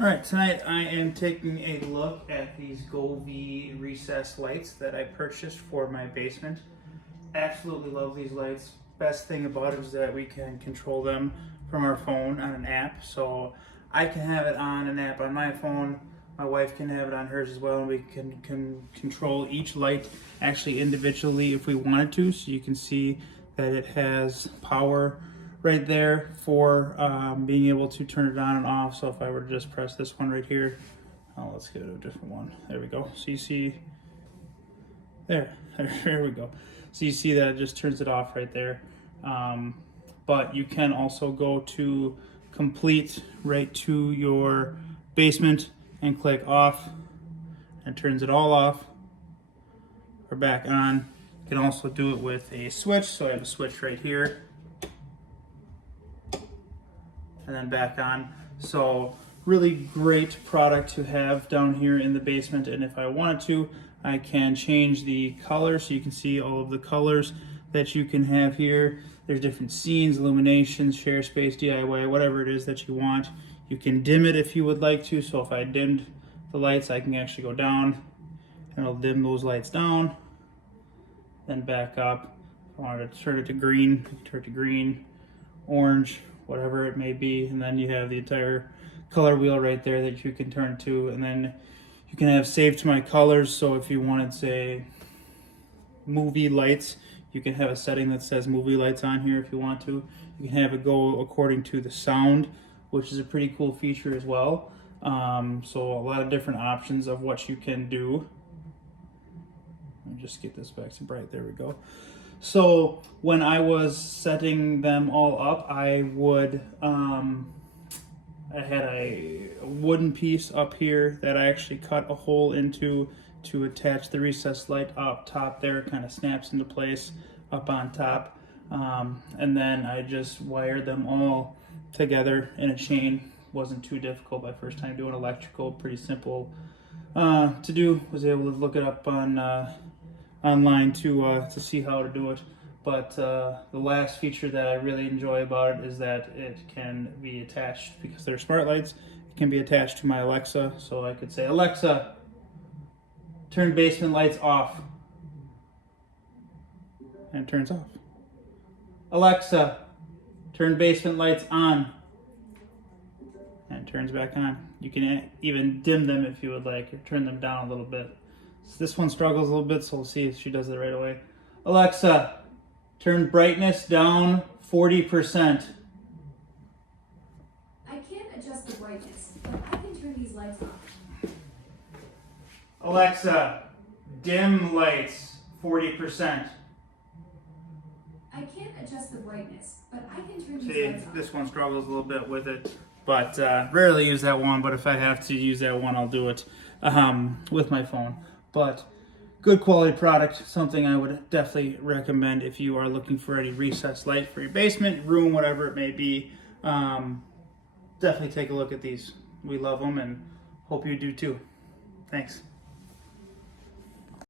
All right, tonight I am taking a look at these Govee Recessed Lights that I purchased for my basement. Absolutely love these lights. Best thing about it is that we can control them from our phone on an app. So I can have it on an app on my phone. My wife can have it on hers as well, and we can control each light actually individually if we wanted to. So you can see that it has power right there for being able to turn it on and off. So if I were to just press this one right here, let's go to a different one. There we go. So you see, there we go. So you see that it just turns it off right there. But you can also go to complete right to your basement and click off, and it turns it all off or back on. You can also do it with a switch. So I have a switch right here, and then back on. So really great product to have down here in the basement. And if I wanted to, I can change the color, so you can see all of the colors that you can have here. There's different scenes, illuminations, share space, DIY, whatever it is that you want. You can dim it if you would like to. So if I dimmed the lights, I can actually go down and it'll dim those lights down, then back up. If I wanted to turn it to green, turn it to green, orange, whatever it may be. And then you have the entire color wheel right there that you can turn to. And then you can have saved to my colors. So if you wanted, say, movie lights, you can have a setting that says movie lights on here if you want to. You can have it go according to the sound, which is a pretty cool feature as well. So a lot of different options of what you can do. Let me just get this back to bright. There we go. So when I was setting them all up, I would, I had a wooden piece up here that I actually cut a hole into to attach the recessed light up top there. It kind of snaps into place up on top. And then I just wired them all together in a chain. Wasn't too difficult my first time doing electrical. Pretty simple to do. Was able to look it up on online to see how to do it. But the last feature that I really enjoy about it is that it can be attached, because they're smart lights, it can be attached to my Alexa. So I could say, Alexa, turn basement lights off. And it turns off. Alexa, turn basement lights on. And it turns back on. You can even dim them if you would like, or turn them down a little bit. So this one struggles a little bit, so we'll see if she does it right away. Alexa, turn brightness down 40%. I can't adjust the brightness, but I can turn these lights off. Alexa, dim lights 40%. I can't adjust the brightness, but I can turn these See, lights off. this one struggles a little bit with it, but rarely use that one. But if I have to use that one, I'll do it with my phone. But good quality product, something I would definitely recommend if you are looking for any recessed light for your basement, room, whatever it may be. Definitely take a look at these. We love them and hope you do too. Thanks.